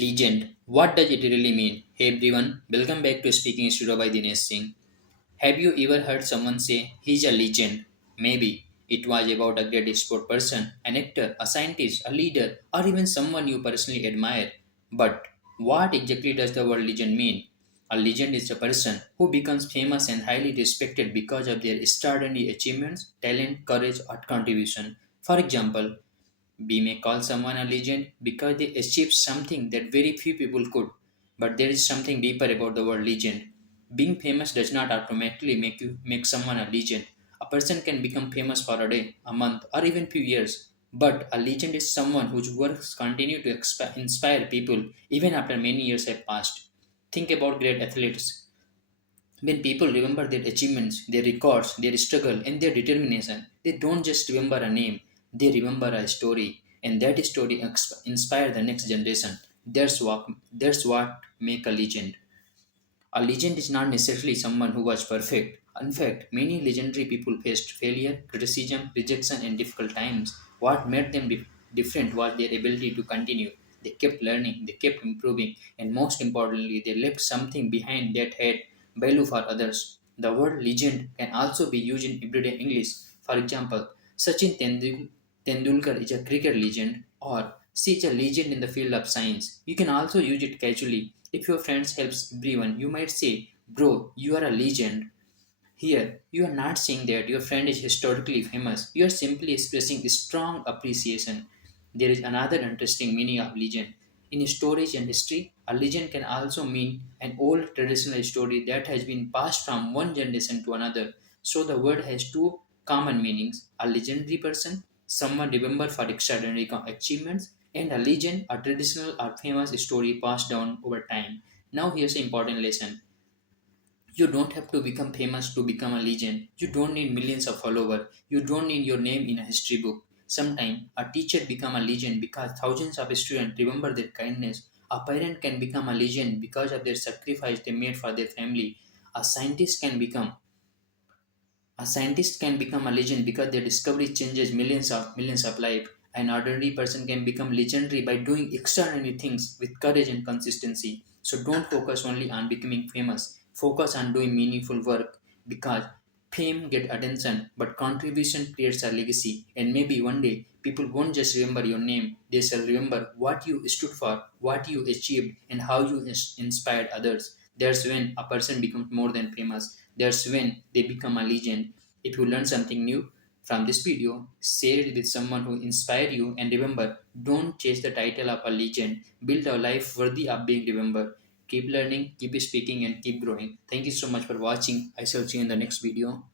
Legend. What does it really mean? Hey everyone, welcome back to Speaking Studio by Dinesh Singh. Have you ever heard someone say he's a legend? Maybe it was about a great sport person, an actor, a scientist, a leader, or even someone you personally admire. But what exactly does the word legend mean? A legend is a person who becomes famous and highly respected because of their extraordinary achievements, talent, courage, or contribution. For example, we may call someone a legend because they achieved something that very few people could. But there is something deeper about the word legend. Being famous does not automatically make someone a legend. A person can become famous for a day, a month, or even few years. But a legend is someone whose works continue to inspire people even after many years have passed. Think about great athletes. When people remember their achievements, their records, their struggle, and their determination, they don't just remember a name, they remember a story, and that story inspire the next generation. That's what make a legend. A legend is not necessarily someone who was perfect. In fact, many legendary people faced failure, criticism, rejection, and difficult times. What made them different was their ability to continue. They kept learning, they kept improving, and most importantly, they left something behind that had value for others. The word legend can also be used in everyday English. For example, Tendulkar is a cricket legend, or she is a legend in the field of science. You can also use it casually. If your friends helps everyone, you might say, "Bro, you are a legend." Here, you are not saying that your friend is historically famous. You are simply expressing strong appreciation. There is another interesting meaning of legend. In storage and history, a legend can also mean an old traditional story that has been passed from one generation to another. So the word has two common meanings: a legendary person, someone remembered for extraordinary achievements, and a legend, a traditional or famous story passed down over time. Now, here's an important lesson. You don't have to become famous to become a legend. You don't need millions of followers. You don't need your name in a history book. Sometimes a teacher become a legend because thousands of students remember their kindness. A parent can become a legend because of their sacrifice they made for their family. A scientist can become a scientist can become a legend because their discovery changes millions of lives. An ordinary person can become legendary by doing extraordinary things with courage and consistency. So don't focus only on becoming famous. Focus on doing meaningful work because fame get attention, but contribution creates a legacy. And maybe one day people won't just remember your name; they shall remember what you stood for, what you achieved, and how you inspired others. That's when a person becomes more than famous. That's when they become a legend. If you learn something new from this video, share it with someone who inspired you, and remember, don't chase the title of a legend. Build a life worthy of being remembered. Keep learning, keep speaking, and keep growing. Thank you so much for watching. I shall see you in the next video.